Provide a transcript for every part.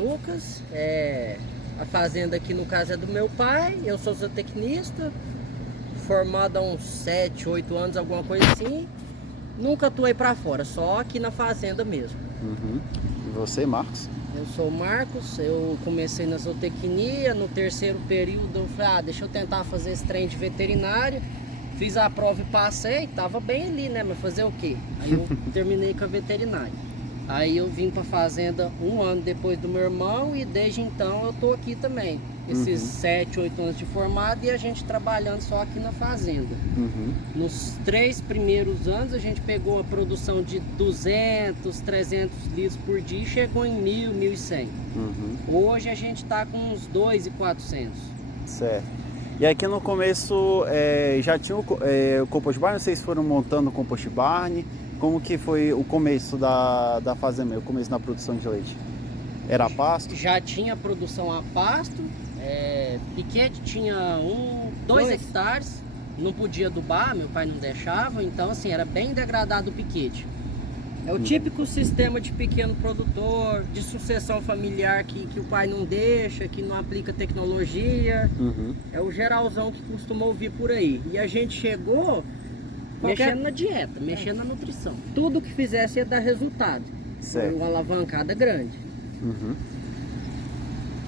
Lucas, a fazenda aqui no caso é do meu pai, eu sou zootecnista, formado há uns 7, 8 anos, alguma coisa assim. Nunca atuei para fora, só aqui na fazenda mesmo. E você, Marcos? Eu sou o Marcos, eu comecei na zootecnia, no terceiro período eu falei, deixa eu tentar fazer esse trem de veterinário. Fiz a prova e passei, tava bem ali, né, mas fazer o quê? Aí eu terminei com a veterinária. Aí eu vim para a fazenda 1 ano depois do meu irmão e desde então eu tô aqui também. Esses 7, 8 anos de formado e a gente trabalhando só aqui na fazenda. Nos 3 primeiros anos a gente pegou a produção de 200, 300 litros por dia e chegou em 1.000, 1.100. Hoje a gente tá com uns 2.400. Certo. E aqui no começo já tinha o compost barn, vocês foram montando o compost barn? Como que foi o começo da fazenda, o começo da produção de leite? Era a pasto? Já tinha produção a pasto, piquete tinha 2 hectares, não podia adubar, meu pai não deixava, então assim, era bem degradado o piquete. É o típico sistema de pequeno produtor, de sucessão familiar que o pai não deixa, que não aplica tecnologia. É o geralzão que costuma ouvir por aí. E a gente chegou mexendo na dieta, mexendo na nutrição. Tudo que fizesse ia dar resultado. Certo. Foi uma alavancada grande.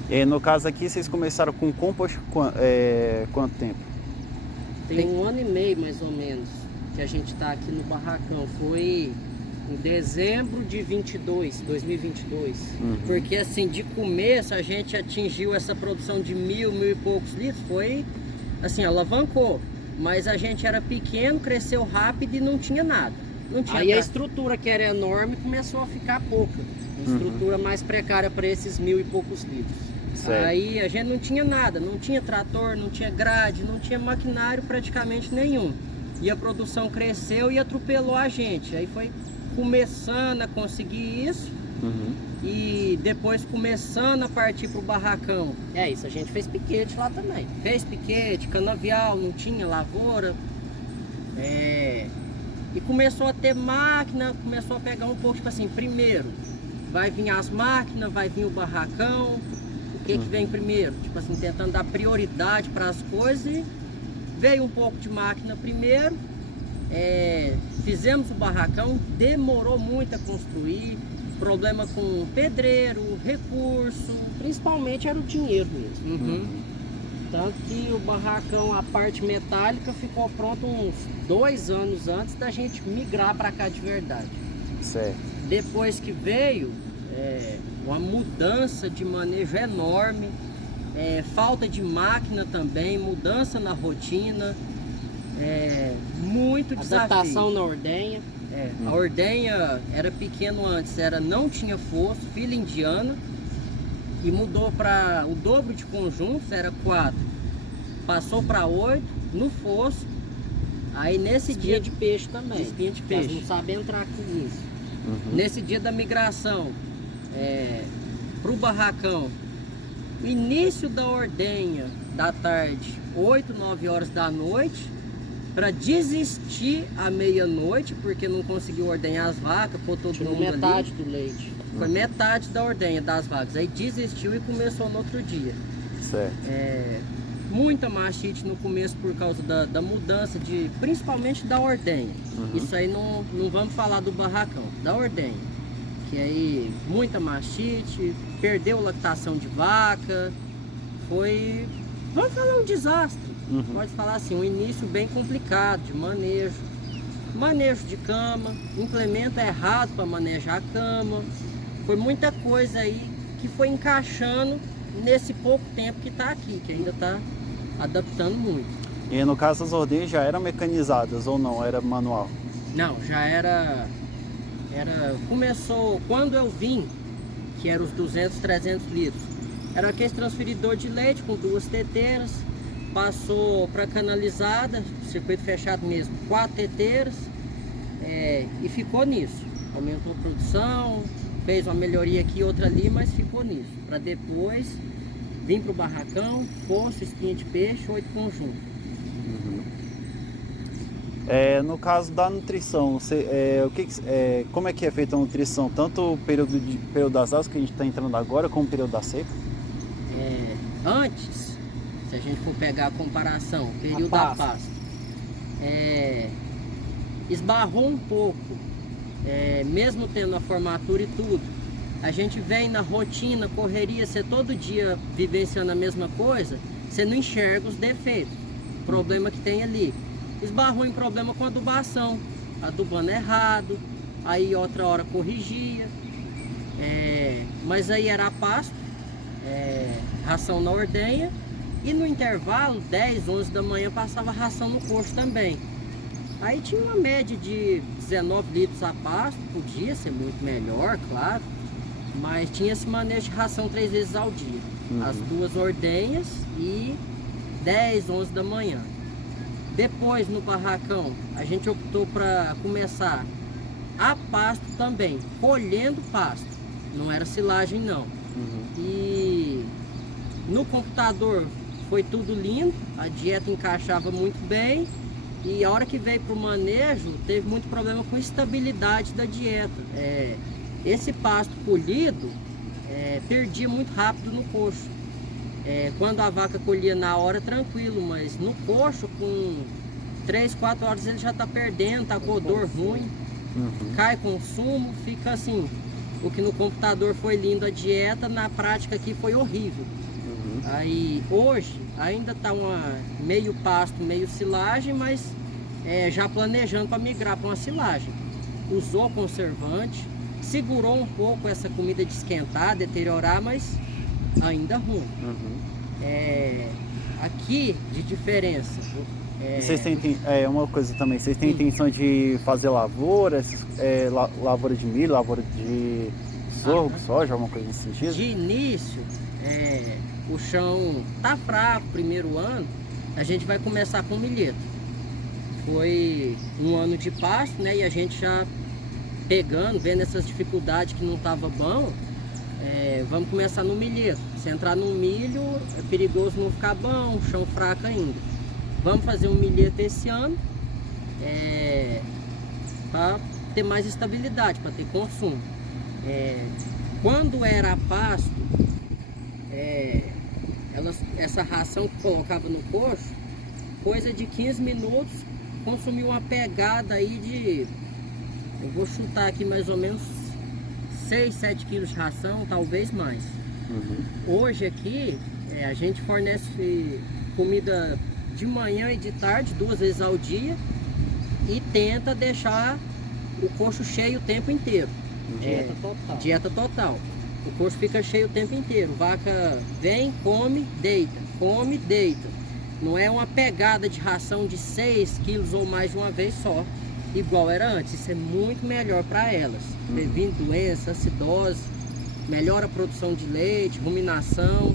E no caso aqui, vocês começaram com compost quanto tempo? Tem 1 ano e meio mais ou menos que a gente está aqui no barracão. Foi em dezembro de 2022. Porque assim, de começo a gente atingiu essa produção de 1.000 e poucos litros. Foi assim, alavancou. Mas a gente era pequeno, cresceu rápido e não tinha nada. Aí a estrutura que era enorme começou a ficar pouca. Uma estrutura mais precária para esses 1.000 e poucos litros. Certo. Aí a gente não tinha nada, não tinha trator, não tinha grade, não tinha maquinário praticamente nenhum. E a produção cresceu e atropelou a gente. Aí foi começando a conseguir isso. E depois começando a partir para o barracão. É isso, a gente fez piquete lá também. Fez piquete, canavial, não tinha lavoura. E começou a ter máquina, começou a pegar um pouco, tipo assim, primeiro vai vir as máquinas, vai vir o barracão. O que vem primeiro? Tipo assim, tentando dar prioridade para as coisas. E veio um pouco de máquina primeiro. Fizemos o barracão, demorou muito a construir. Problema com pedreiro, recurso, principalmente era o dinheiro mesmo. Tanto que o barracão, a parte metálica, ficou pronto uns 2 anos antes da gente migrar para cá de verdade. Certo. Depois que veio, uma mudança de manejo enorme, falta de máquina também, mudança na rotina, muito desafio. Adaptação na ordenha. A ordenha era pequeno antes, não tinha fosso, fila indiana, e mudou para o dobro de conjuntos, era 4, passou para 8 no fosso. Aí nesse dia de peixe também, espinha de peixe, não sabe entrar com isso. Nesse dia da migração para o barracão, o início da ordenha da tarde, 8, 9 horas da noite, para desistir à meia-noite, porque não conseguiu ordenhar as vacas, pôr todo mundo metade ali. Do leite. Foi metade da ordenha das vacas. Aí desistiu e começou no outro dia. Certo. Muita mastite no começo por causa da mudança, principalmente da ordenha. Isso aí não vamos falar do barracão, da ordenha. Que aí muita mastite, perdeu lactação de vaca, vamos falar um desastre. Pode falar assim, um início bem complicado de manejo. Manejo de cama, implemento errado para manejar a cama. Foi muita coisa aí que foi encaixando nesse pouco tempo que está aqui, que ainda está adaptando muito. E no caso as ordenhas já eram mecanizadas ou não? Era manual? Não, já era... Começou quando eu vim, que era os 200, 300 litros. Era aquele transferidor de leite com 2 teteiras. Passou para canalizada, circuito fechado mesmo, 4 teteiras, e ficou nisso. Aumentou a produção, fez uma melhoria aqui, outra ali, mas ficou nisso. Para depois vir para o barracão, fosso, espinha de peixe, 8 conjuntos. No caso da nutrição, como é que é feita a nutrição? Tanto o período das águas que a gente está entrando agora, como o período da seca? Antes, se a gente for pegar a comparação, o período da pasto, esbarrou um pouco, mesmo tendo a formatura e tudo. A gente vem na rotina, correria, você todo dia vivenciando a mesma coisa, você não enxerga os defeitos, o problema que tem ali. Esbarrou em problema com adubação, adubando errado, aí outra hora corrigia, mas aí era a pasto, ração na ordenha, e no intervalo, 10, 11 da manhã, passava ração no coxo também. Aí tinha uma média de 19 litros a pasto, podia ser muito melhor, claro, mas tinha esse manejo de ração 3 vezes ao dia. As 2 ordenhas e 10, 11 da manhã. Depois no barracão a gente optou para começar a pasto também, colhendo pasto, não era silagem não. E no computador foi tudo lindo, a dieta encaixava muito bem, e a hora que veio para o manejo teve muito problema com estabilidade da dieta. Esse pasto colhido perdia muito rápido no coxo. Quando a vaca colhia na hora, tranquilo, mas no coxo, com 3, 4 horas ele já está perdendo, tá com odor ruim, cai consumo, fica assim. O que no computador foi lindo a dieta, na prática aqui foi horrível. Aí hoje ainda tá meio pasto, meio silagem, mas já planejando para migrar para uma silagem. Usou conservante, segurou um pouco essa comida de esquentar, deteriorar, mas ainda ruim. Aqui de diferença. Vocês têm uma coisa também, vocês têm intenção de fazer lavoura, lavoura de milho, lavoura de sorgo, soja, alguma coisa nesse sentido? De início, o chão tá fraco, primeiro ano, a gente vai começar com milheto. Foi um ano de pasto, né? E a gente já pegando, vendo essas dificuldades que não tava bom, vamos começar no milheto. Se entrar no milho, é perigoso não ficar bom, chão fraco ainda. Vamos fazer um milheto esse ano, para ter mais estabilidade, para ter consumo. Quando era a pasto, essa ração que colocava no coxo, coisa de 15 minutos, consumiu uma pegada aí de, eu vou chutar aqui mais ou menos 6, 7 quilos de ração, talvez mais. Hoje aqui, a gente fornece comida de manhã e de tarde, 2 vezes ao dia, e tenta deixar o coxo cheio o tempo inteiro. Dieta total. Dieta total. O coxo fica cheio o tempo inteiro. Vaca vem, come, deita. Come, deita. Não é uma pegada de ração de 6 quilos ou mais de uma vez só, igual era antes. Isso é muito melhor para elas. Previne doença, acidose, melhora a produção de leite, ruminação.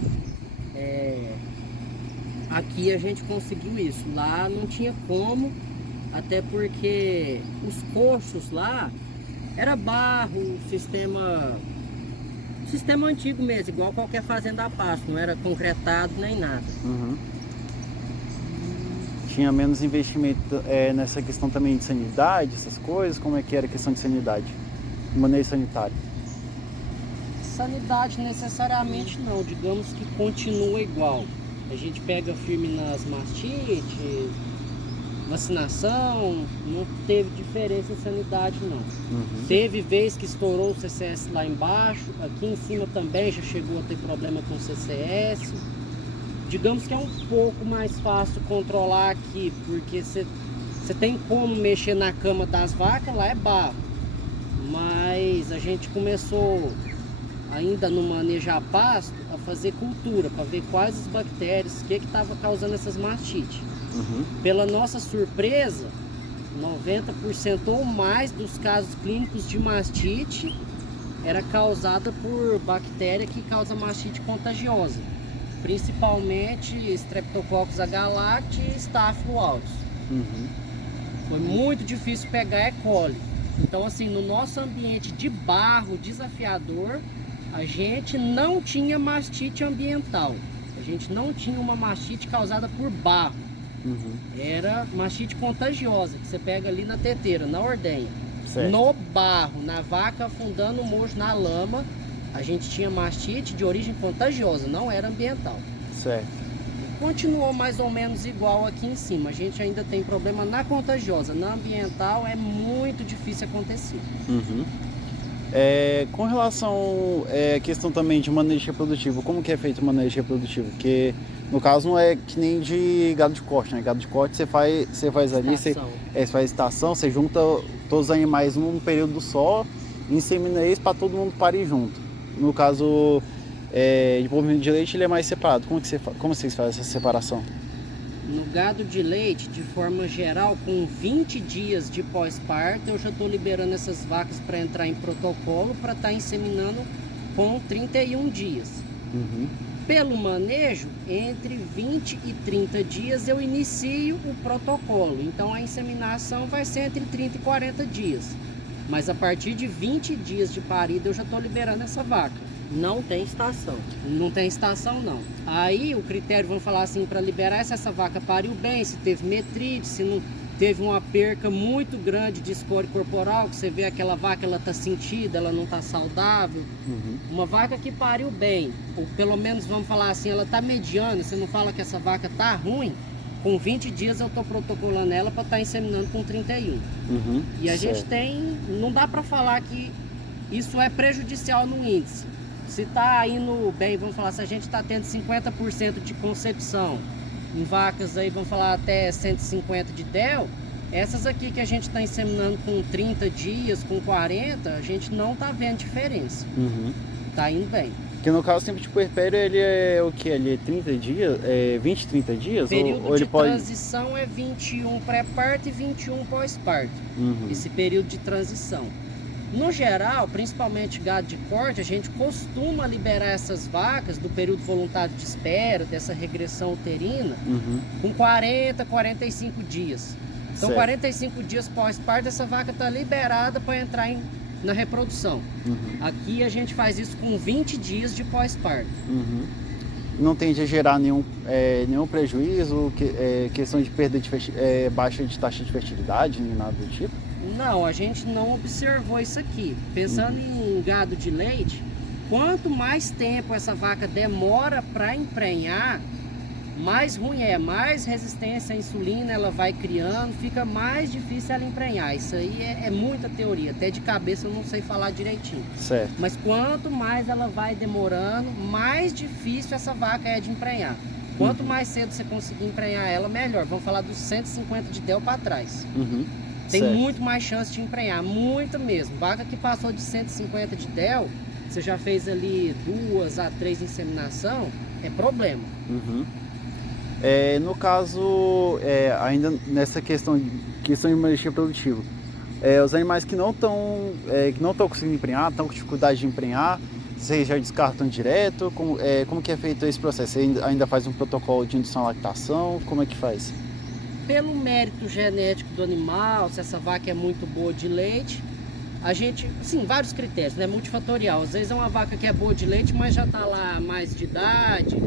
Aqui a gente conseguiu isso. Lá não tinha como, até porque os coxos lá era barro, sistema antigo mesmo, igual qualquer fazenda a pasto, não era concretado nem nada. Tinha menos investimento nessa questão também de sanidade, essas coisas? Como é que era a questão de sanidade, manejo sanitário? Sanidade necessariamente não, digamos que continua igual. A gente pega firme nas mastites, vacinação, não teve diferença em sanidade não. Teve vez que estourou o CCS lá embaixo, aqui em cima também já chegou a ter problema com o CCS. Digamos que é um pouco mais fácil controlar aqui, porque você tem como mexer na cama das vacas, lá é barro. Mas a gente começou, ainda no manejo a pasto, a fazer cultura, para ver quais as bactérias, o que estava causando essas mastites. Pela nossa surpresa, 90% ou mais dos casos clínicos de mastite era causada por bactéria que causa mastite contagiosa, principalmente Streptococcus agalacti e Staphylococcus. Foi muito difícil pegar E. coli. Então, assim, no nosso ambiente de barro desafiador, a gente não tinha mastite ambiental. A gente não tinha uma mastite causada por barro. era mastite contagiosa, que você pega ali na teteira, na ordenha. Certo. No barro, na vaca afundando o mojo na lama, a gente tinha mastite de origem contagiosa, não era ambiental. Certo. Continuou mais ou menos igual aqui em cima. A gente ainda tem problema na contagiosa. Na ambiental é muito difícil acontecer. Com relação à questão também de manejo reprodutivo, como que é feito o manejo reprodutivo? Porque no caso não é que nem de gado de corte, né? Gado de corte você faz ali, você faz estação, você junta todos os animais num período só, insemina eles para todo mundo parir junto. No caso de bovino de leite ele é mais separado. Como vocês fazem essa separação? No gado de leite, de forma geral, com 20 dias de pós-parto, eu já estou liberando essas vacas para entrar em protocolo para estar inseminando com 31 dias. Pelo manejo, entre 20 e 30 dias eu inicio o protocolo. Então a inseminação vai ser entre 30 e 40 dias. Mas a partir de 20 dias de parida eu já estou liberando essa vaca. Não tem estação. Não tem estação, não. Aí o critério, vamos falar assim, para liberar se essa vaca pariu bem, se teve metrite, se não teve uma perca muito grande de escória corporal, que você vê aquela vaca, ela tá sentida, ela não tá saudável. Uma vaca que pariu bem, ou pelo menos vamos falar assim, ela tá mediana, você não fala que essa vaca tá ruim, com 20 dias eu tô protocolando ela para estar inseminando com 31. E a gente tem, não dá para falar que isso é prejudicial no índice. Se está indo bem, vamos falar, se a gente está tendo 50% de concepção em vacas aí, vamos falar até 150 de DEL, essas aqui que a gente está inseminando com 30 dias, com 40, a gente não está vendo diferença. Está indo bem. Que no caso o tempo de puerpério ele é o que? Ele é 30 dias? 20, 30 dias? O período ou ele de pode... transição é 21 pré-parto e 21 pós-parto. Esse período de transição. No geral, principalmente gado de corte, a gente costuma liberar essas vacas do período voluntário de espera, dessa regressão uterina, com 40, 45 dias. Então, 45 dias pós-parto, essa vaca está liberada para entrar na reprodução. Aqui a gente faz isso com 20 dias de pós-parto. Não tende a gerar nenhum prejuízo, questão de perda de baixa de taxa de fertilidade, nem nada do tipo? Não, a gente não observou isso aqui. Pensando em gado de leite, quanto mais tempo essa vaca demora para emprenhar, mais ruim é, mais resistência à insulina ela vai criando, fica mais difícil ela emprenhar. Isso aí é muita teoria, até de cabeça eu não sei falar direitinho. Certo. Mas quanto mais ela vai demorando, mais difícil essa vaca é de emprenhar. Quanto mais cedo você conseguir emprenhar ela, melhor. Vamos falar dos 150 de DEL para trás. Tem muito mais chance de emprenhar, muito mesmo. Vaca que passou de 150 de DEL, você já fez ali 2 a 3 inseminação, é problema. No caso, ainda nessa questão de manejo reprodutivo, os animais que não estão conseguindo emprenhar, estão com dificuldade de emprenhar, vocês já descartam direto? Como que é feito esse processo? Você ainda faz um protocolo de indução à lactação? Como é que faz? Pelo mérito genético do animal, se essa vaca é muito boa de leite, a gente, sim, vários critérios, né? Multifatorial. Às vezes é uma vaca que é boa de leite, mas já está lá mais de idade,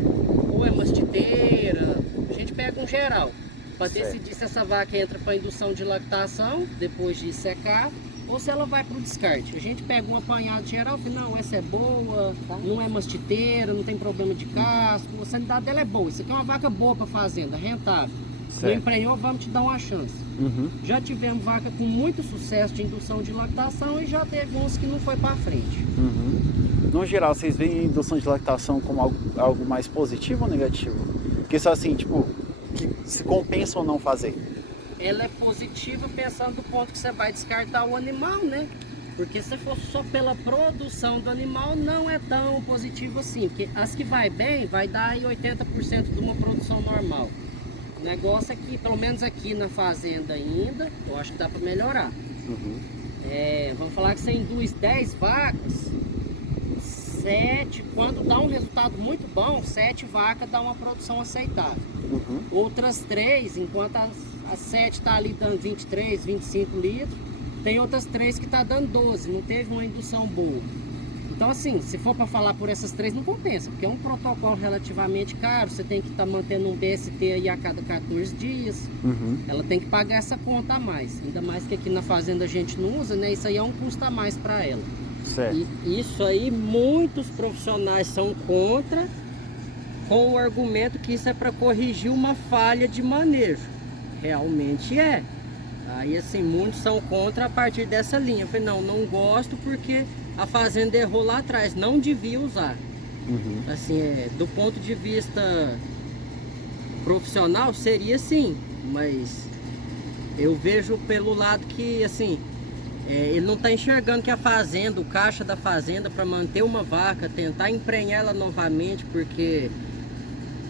ou é mastiteira. A gente pega um geral para decidir se essa vaca entra para indução de lactação depois de secar ou se ela vai para o descarte. A gente pega um apanhado geral e fala, não, essa é boa, não é mastiteira, não tem problema de casco, a sanidade dela é boa. Isso aqui é uma vaca boa para fazenda, rentável. Não emprenhou, vamos te dar uma chance. Já tivemos vaca com muito sucesso de indução de lactação e já teve uns que não foi para frente. No geral, vocês veem a indução de lactação como algo mais positivo ou negativo? Porque só assim, tipo, que se compensa ou não fazer? Ela é positiva pensando do ponto que você vai descartar o animal, né? Porque se for só pela produção do animal, não é tão positivo assim. Porque as que vai bem, vai dar aí 80% de uma produção normal. O negócio é que, pelo menos aqui na fazenda ainda, eu acho que dá para melhorar. Vamos falar que você induz 10 vacas, 7, quando dá um resultado muito bom, 7 vacas dá uma produção aceitável. Outras 3, enquanto a 7 está ali dando 23, 25 litros, tem outras 3 que está dando 12, não teve uma indução boa. Então assim, se for para falar por essas 3 não compensa, porque é um protocolo relativamente caro, você tem que estar mantendo um BST aí a cada 14 dias, ela tem que pagar essa conta a mais, ainda mais que aqui na fazenda a gente não usa, né? Isso aí é um custo a mais para ela. Certo. E isso aí muitos profissionais são contra, com o argumento que isso é para corrigir uma falha de manejo. Realmente é. Aí assim, muitos são contra a partir dessa linha. Eu falei, não gosto porque a fazenda errou lá atrás, não devia usar. Assim, do ponto de vista profissional seria sim, mas eu vejo pelo lado que assim, ele não está enxergando que a fazenda, o caixa da fazenda para manter uma vaca, tentar emprenhar ela novamente, porque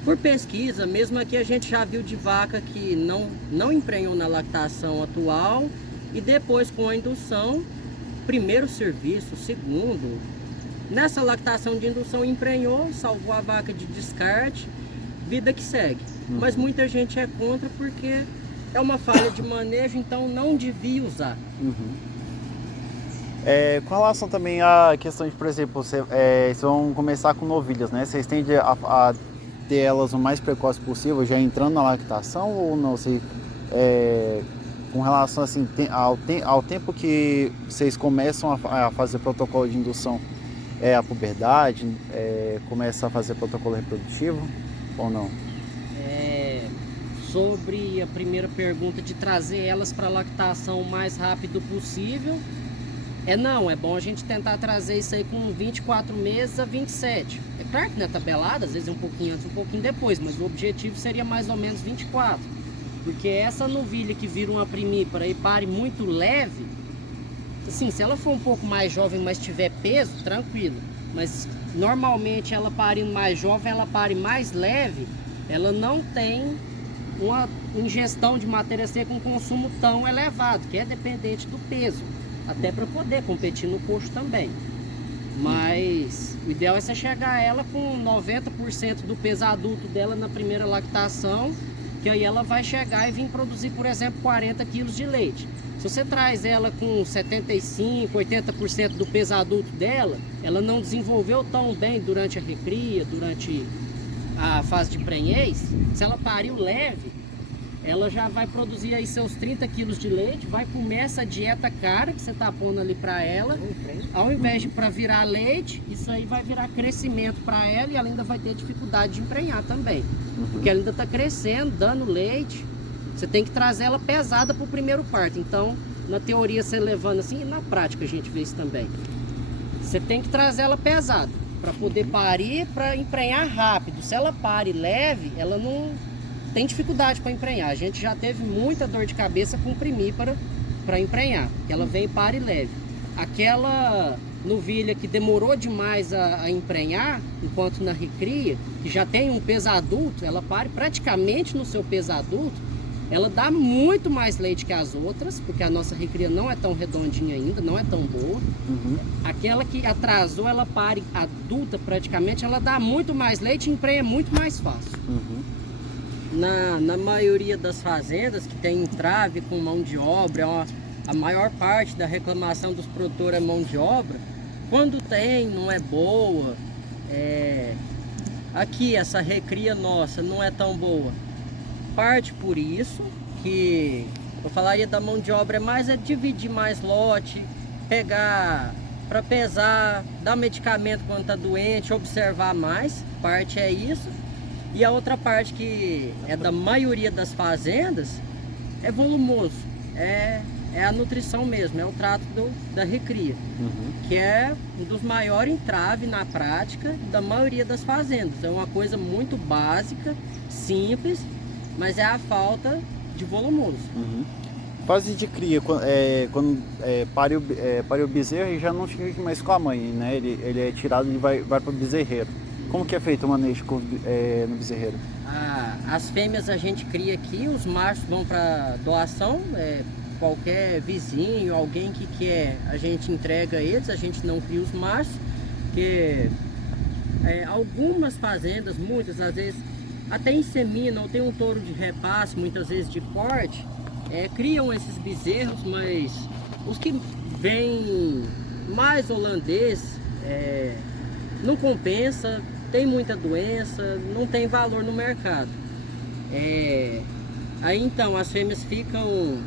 por pesquisa, mesmo aqui a gente já viu de vaca que não emprenhou na lactação atual e depois com a indução, primeiro serviço, segundo, nessa lactação de indução emprenhou, salvou a vaca de descarte, vida que segue. Mas muita gente é contra porque é uma falha de manejo, então não devia usar. Com relação também à questão de, por exemplo, vocês vão começar com novilhas, né? Vocês tendem a ter elas o mais precoce possível, já entrando na lactação, ou não? Com relação assim, ao tempo que vocês começam a fazer protocolo de indução, a puberdade, começa a fazer protocolo reprodutivo ou não? Sobre a primeira pergunta de trazer elas para lactação o mais rápido possível, é bom a gente tentar trazer isso aí com 24 meses a 27. É claro que não é tabelado, às vezes é um pouquinho antes, um pouquinho depois, mas o objetivo seria mais ou menos 24. Porque essa novilha que vira uma primípara e pare muito leve, assim, se ela for um pouco mais jovem, mas tiver peso, tranquilo. Mas normalmente ela parindo mais jovem, ela pare mais leve, ela não tem uma ingestão de matéria seca com consumo tão elevado, que é dependente do peso, até para poder competir no coxo também. Mas o ideal é você chegar a ela com 90% do peso adulto dela na primeira lactação, que aí ela vai chegar e vir produzir, por exemplo, 40 quilos de leite. Se você traz ela com 75%, 80% do peso adulto dela, ela não desenvolveu tão bem durante a recria, durante a fase de prenhez. Se ela pariu leve, ela já vai produzir aí seus 30 quilos de leite, vai comer essa dieta cara que você está pondo ali para ela, ao invés de para virar leite, isso aí vai virar crescimento para ela e ela ainda vai ter dificuldade de emprenhar também, porque ela ainda está crescendo, dando leite. Você tem que trazer ela pesada para o primeiro parto. Então, na teoria você levando assim, e na prática a gente vê isso também. Você tem que trazer ela pesada para poder parir, para emprenhar rápido. Se ela pare leve, ela não tem dificuldade para emprenhar. A gente já teve muita dor de cabeça com primípara para emprenhar, que ela vem e pare leve. Aquela novilha que demorou demais a emprenhar, enquanto na recria, que já tem um peso adulto, ela pare praticamente no seu peso adulto, ela dá muito mais leite que as outras, porque a nossa recria não é tão redondinha ainda, não é tão boa. Aquela que atrasou, ela pare adulta praticamente, ela dá muito mais leite e emprenha muito mais fácil. Na maioria das fazendas que tem entrave com mão de obra, a maior parte da reclamação dos produtores é mão de obra. Quando tem, não é boa. Aqui, essa recria nossa não é tão boa. Parte por isso, que eu falaria da mão de obra é dividir mais lote, pegar para pesar, dar medicamento quando está doente, observar mais. Parte é isso. E a outra parte que é da maioria das fazendas é volumoso, é a nutrição mesmo, é o trato da recria, que é um dos maiores entraves na prática da maioria das fazendas. É uma coisa muito básica, simples, mas é a falta de volumoso. Fase de cria, quando pare o bezerro, ele já não fica mais com a mãe, né? Ele é tirado e vai para o bezerreiro. Como que é feito o manejo no bezerreiro? As fêmeas a gente cria aqui, os machos vão para doação, qualquer vizinho, alguém que quer, a gente entrega eles, a gente não cria os machos, porque algumas fazendas, muitas, às vezes, até inseminam, ou tem um touro de repasse, muitas vezes de corte, criam esses bezerros, mas os que vêm mais holandês, não compensa, tem muita doença, não tem valor no mercado. Aí então as fêmeas ficam,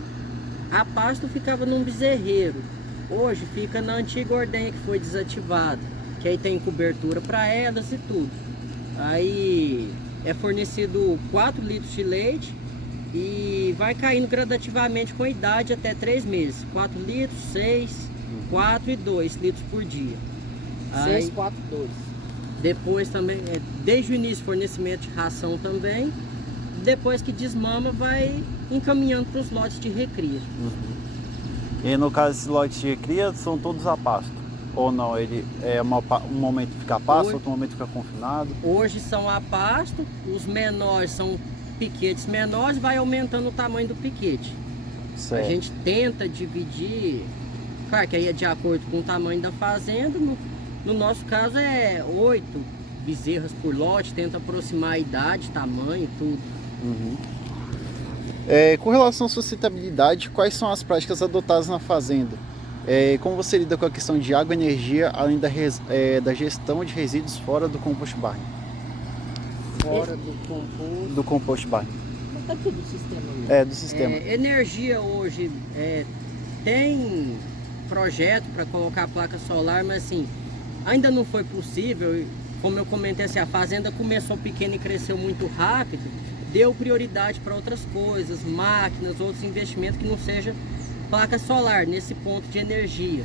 a pasto ficava num bezerreiro, hoje fica na antiga ordenha que foi desativada, que aí tem cobertura para elas e tudo. Aí é fornecido 4 litros de leite e vai caindo gradativamente com a idade até 3 meses. 4 litros, 6, 4 e 2 litros por dia. 6, 4, 2. Depois também, desde o início, fornecimento de ração também. Depois que desmama, vai encaminhando para os lotes de recria. E no caso, esses lotes de recria são todos a pasto? Ou não? Ele um momento fica a pasto, outro momento fica confinado? Hoje são a pasto, os menores são piquetes menores, vai aumentando o tamanho do piquete. Certo. A gente tenta dividir, claro que aí é de acordo com o tamanho da fazenda. No nosso caso é 8 bezerras por lote, tenta aproximar a idade, tamanho, tudo. Com relação à sustentabilidade, quais são as práticas adotadas na fazenda? Como você lida com a questão de água e energia, além da gestão de resíduos fora do compost barn? Fora do compost. Do compost barn. Tá tudo do sistema mesmo. Do sistema. Energia hoje tem projeto para colocar placa solar, mas assim, ainda não foi possível. Como eu comentei, assim, a fazenda começou pequena e cresceu muito rápido, deu prioridade para outras coisas, máquinas, outros investimentos que não seja placa solar nesse ponto de energia.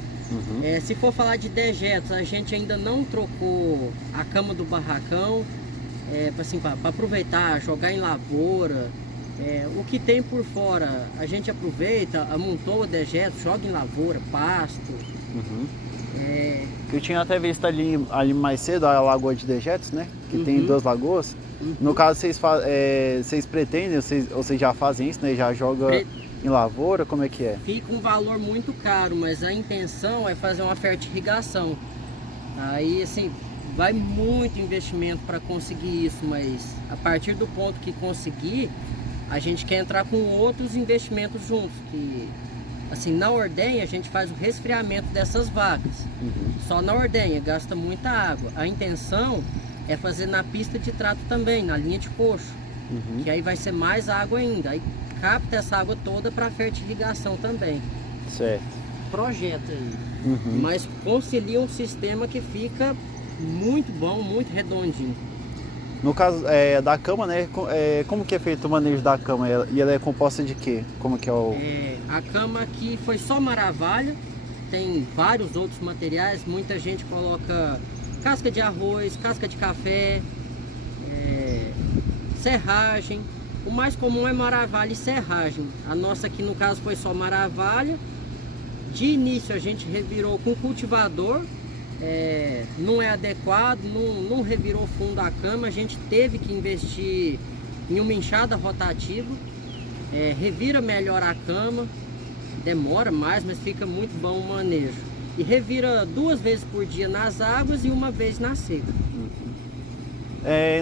Se for falar de dejetos, a gente ainda não trocou a cama do barracão, para aproveitar, jogar em lavoura. O que tem por fora a gente aproveita, amontoa dejetos, joga em lavoura, pasto. Eu tinha até visto ali mais cedo a lagoa de dejetos, né? Que tem 2 lagoas. No caso, vocês pretendem, ou vocês já fazem isso, né? Já jogam em lavoura, como é que é? Fica um valor muito caro, mas a intenção é fazer uma fertirrigação. Aí, assim, vai muito investimento para conseguir isso, mas a partir do ponto que conseguir, a gente quer entrar com outros investimentos juntos, que assim, na ordenha a gente faz o resfriamento dessas vacas. Só na ordenha, gasta muita água. A intenção é fazer na pista de trato também, na linha de coxo, que aí vai ser mais água ainda. Aí capta essa água toda para fertirrigação também. Certo. Projeto aí. Mas concilia um sistema que fica muito bom, muito redondinho. No caso da cama, né? Como que é feito o manejo da cama? E ela é composta de quê? Como que é o... A cama aqui foi só maravalha, tem vários outros materiais. Muita gente coloca casca de arroz, casca de café, serragem. O mais comum é maravalha e serragem. A nossa aqui no caso foi só maravalha. De início a gente revirou com cultivador. Não é adequado, não revirou fundo a cama, a gente teve que investir em uma enxada rotativa, revira melhor a cama, demora mais, mas fica muito bom o manejo. E revira 2 vezes por dia nas águas e 1 vez na seca.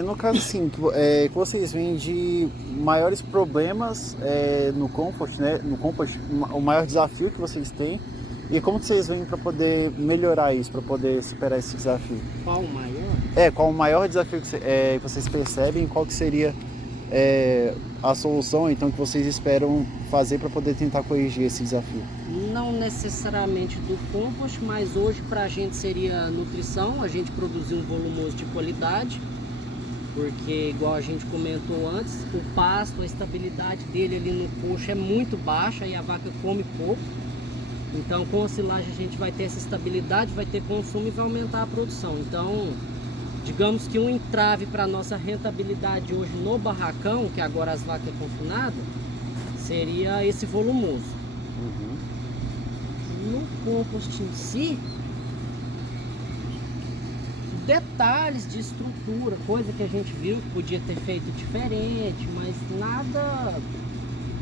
No caso assim, que vocês veem de maiores problemas no compost, né? No compost, o maior desafio que vocês têm. E como que vocês veem para poder melhorar isso, para poder superar esse desafio? Qual o maior? Qual o maior desafio que vocês percebem? Qual que seria a solução, então, que vocês esperam fazer para poder tentar corrigir esse desafio? Não necessariamente do compost, mas hoje para a gente seria a nutrição, a gente produzir um volumoso de qualidade, porque igual a gente comentou antes, o pasto, a estabilidade dele ali no coxo é muito baixa e a vaca come pouco. Então com a silagem a gente vai ter essa estabilidade, vai ter consumo e vai aumentar a produção. Então, digamos que um entrave para a nossa rentabilidade hoje no barracão, que agora as vacas confinadas, seria esse volumoso. No compost em si, detalhes de estrutura, coisa que a gente viu que podia ter feito diferente, mas nada...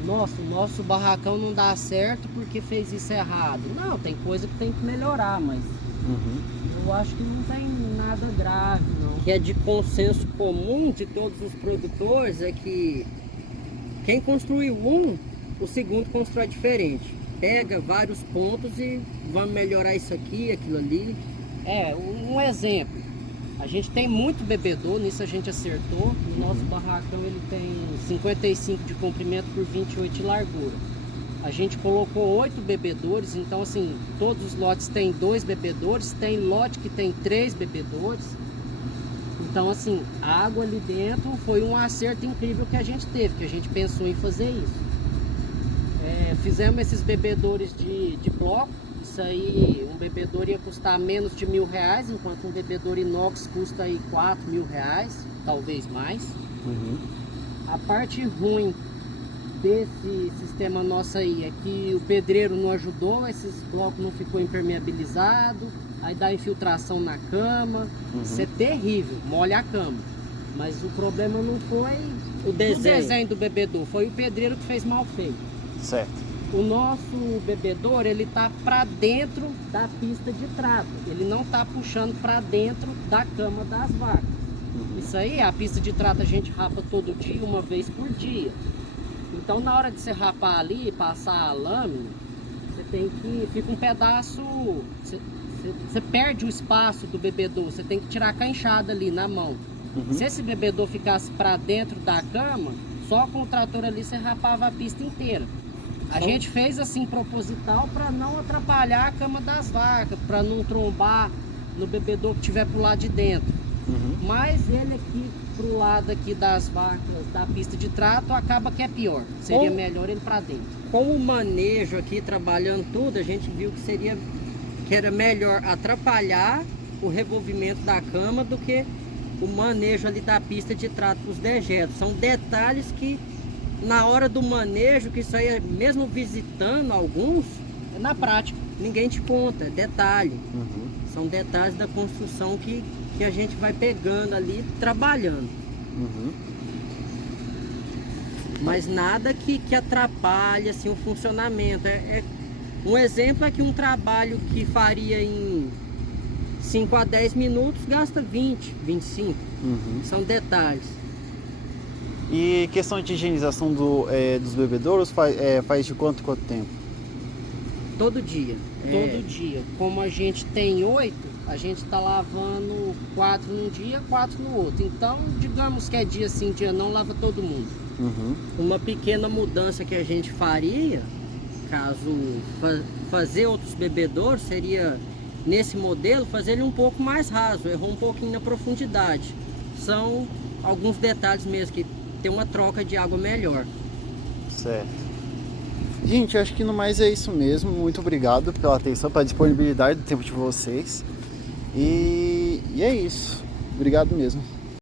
Nossa, o nosso barracão não dá certo porque fez isso errado. Não, tem coisa que tem que melhorar, mas eu acho que não tem nada grave, não. Que é de consenso comum de todos os produtores é que quem construiu o segundo constrói diferente. Pega vários pontos e vamos melhorar isso aqui, aquilo ali. Um exemplo. A gente tem muito bebedouro, nisso a gente acertou. O nosso barracão ele tem 55 de comprimento por 28 de largura. A gente colocou 8 bebedouros, então assim, todos os lotes têm 2 bebedouros, tem lote que tem 3 bebedouros. Então assim, a água ali dentro foi um acerto incrível que a gente teve, que a gente pensou em fazer isso. Fizemos esses bebedouros de bloco. Isso aí, um bebedouro ia custar menos de R$1.000, enquanto um bebedouro inox custa aí R$4.000, talvez mais. A parte ruim desse sistema nosso aí é que o pedreiro não ajudou, esses blocos não ficou impermeabilizado, aí dá infiltração na cama, isso é terrível, molha a cama. Mas o problema não foi o desenho do bebedouro, foi o pedreiro que fez mal feito. Certo. O nosso bebedouro, ele tá para dentro da pista de trato, ele não tá puxando para dentro da cama das vacas. Isso aí, a pista de trato a gente rapa todo dia, uma vez por dia. Então na hora de você rapar ali, passar a lâmina, você tem que, fica um pedaço, você perde o espaço do bebedouro, você tem que tirar com a enxada ali na mão. Se esse bebedouro ficasse para dentro da cama, só com o trator ali você rapava a pista inteira. A gente fez assim proposital para não atrapalhar a cama das vacas, para não trombar no bebedouro que tiver pro lado de dentro. Mas ele aqui pro lado aqui das vacas da pista de trato acaba que é pior. Seria melhor ele para dentro. Com o manejo aqui trabalhando tudo, a gente viu que era melhor atrapalhar o revolvimento da cama do que o manejo ali da pista de trato para os dejetos. São detalhes que na hora do manejo, que isso aí, mesmo visitando alguns, na prática, ninguém te conta, é detalhe. São detalhes da construção que a gente vai pegando ali, trabalhando. Mas nada que atrapalhe assim, o funcionamento. Um exemplo é que um trabalho que faria em 5 a 10 minutos, gasta 20, 25. São detalhes. E questão de higienização dos bebedouros faz de quanto tempo? Todo dia. Todo dia. Como a gente tem 8, a gente está lavando 4 num dia, 4 no outro. Então, digamos que é dia sim, dia não, lava todo mundo. Uma pequena mudança que a gente faria, caso fazer outros bebedouros, seria, nesse modelo, fazer ele um pouco mais raso, errou um pouquinho na profundidade. São alguns detalhes mesmo que ter uma troca de água melhor. Certo. Gente, acho que no mais é isso mesmo. Muito obrigado pela atenção, pela disponibilidade do tempo de vocês. E é isso. Obrigado mesmo.